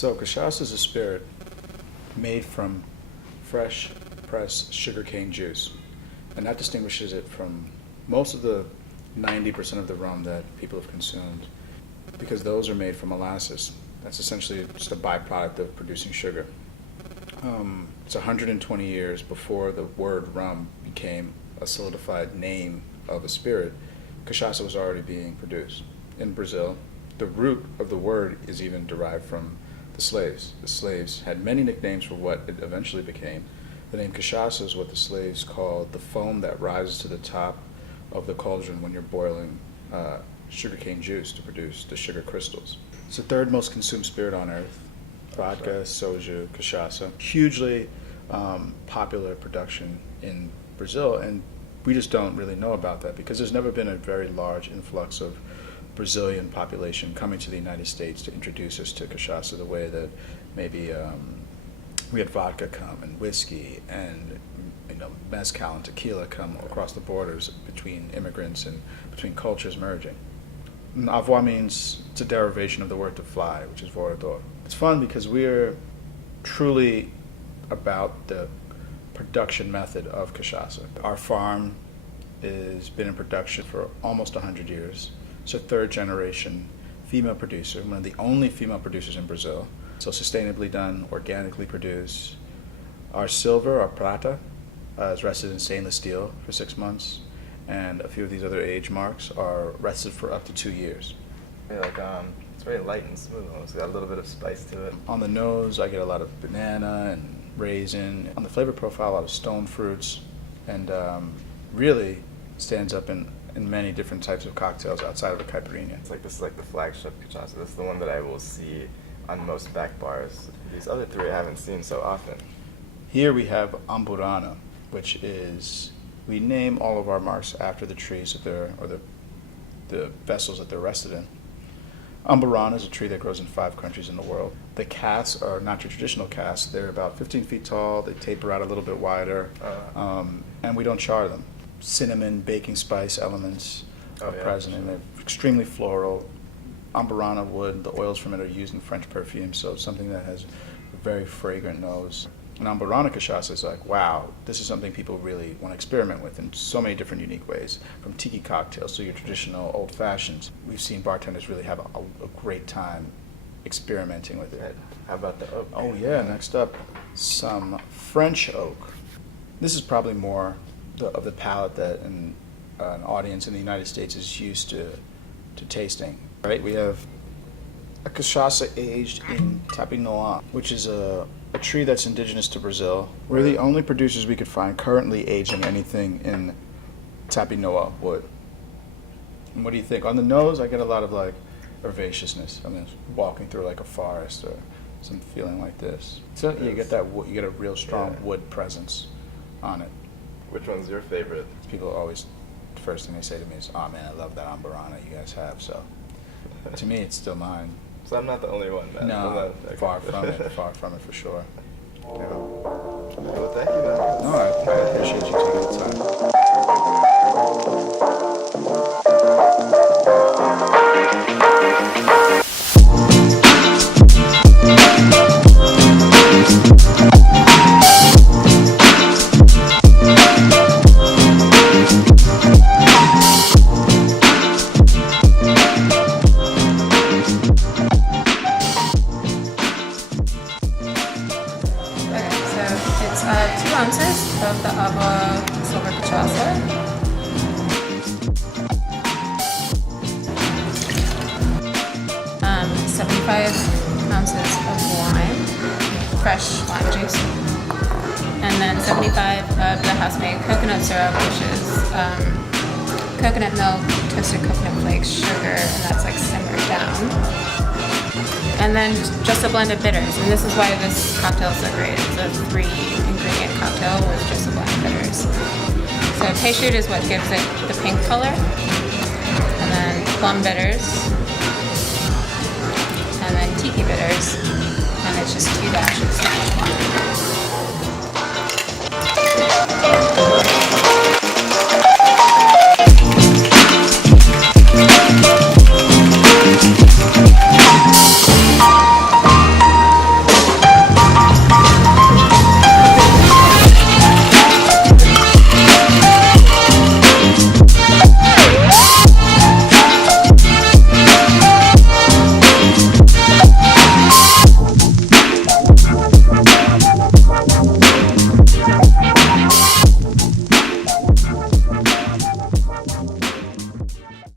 So cachaça is a spirit made from fresh pressed sugarcane juice, and that distinguishes it from most of the 90% of the rum that people have consumed, because those are made from molasses. That's essentially just a byproduct of producing sugar. It's 120 years before the word rum became a solidified name of a spirit. Cachaça was already being produced. In Brazil, the root of the word is even derived from the slaves. The slaves had many nicknames for what it eventually became. The name cachaça is what the slaves called the foam that rises to the top of the cauldron when you're boiling sugarcane juice to produce the sugar crystals. It's the third most consumed spirit on earth. Vodka, soju, cachaça. Hugely popular production in Brazil, and we just don't really know about that because there's never been a very large influx of Brazilian population coming to the United States to introduce us to cachaça the way that maybe we had vodka come and whiskey and mezcal and tequila come across the borders between immigrants and between cultures merging. And avoir means it's a derivation of the word to fly, which is voador. It's fun because we're truly about the production method of cachaça. Our farm has been in production for almost 100 years. It's a third generation female producer, one of the only female producers in Brazil. So sustainably done, organically produced. Our silver, our prata, is rested in stainless steel for 6 months, and a few of these other age marks are rested for up to 2 years. It's very light and smooth. It's got a little bit of spice to it. On the nose, I get a lot of banana and raisin. On the flavor profile, a lot of stone fruits, and really stands up in many different types of cocktails outside of a caipirinha. This is like the flagship cachaça. This is the one that I will see on most back bars. These other three I haven't seen so often. Here we have Amburana, which is, we name all of our marks after the trees that the vessels that they're rested in. Amburana is a tree that grows in 5 countries in the world. The casks are not your traditional casks. They're about 15 feet tall. They taper out a little bit wider, and we don't char them. Cinnamon, baking spice elements are present, and they're extremely floral. Amburana wood, the oils from it are used in French perfumes, so it's something that has a very fragrant nose. And Amburana cachaça is like, wow, this is something people really want to experiment with in so many different unique ways, from tiki cocktails to your traditional old fashions. We've seen bartenders really have a great time experimenting with it. How about the oak? Oh yeah, next up, some French oak. This is probably more of the palate that an audience in the United States is used to tasting. Right, we have a cachaça aged in Tapinoa, which is a tree that's indigenous to Brazil. We're the only producers we could find currently aging anything in Tapinoa wood. And what do you think? On the nose, I get a lot of herbaceousness. I mean, walking through like a forest or some feeling like this. So you get that you get a real strong wood presence on it. Which one's your favorite? People always, the first thing they say to me is, "Oh man, I love that Amburana you guys have." So to me, it's still mine. So I'm not the only one, man. No, far from it for sure. Yeah. Well, thank you, man. No, I appreciate you taking the time. It's 2 ounces of the Ava Silver Cachaça. 75 ounces of wine, fresh lime juice, and then 75 of the house-made coconut syrup, which is coconut milk, toasted coconut flakes, sugar, and that's simmered down. And then just a blend of bitters, and this is why this cocktail is so great. It's a 3-ingredient cocktail with just a blend of bitters. So pastry is what gives it the pink color, and then plum bitters, and then tiki bitters, and it's just 2 dashes.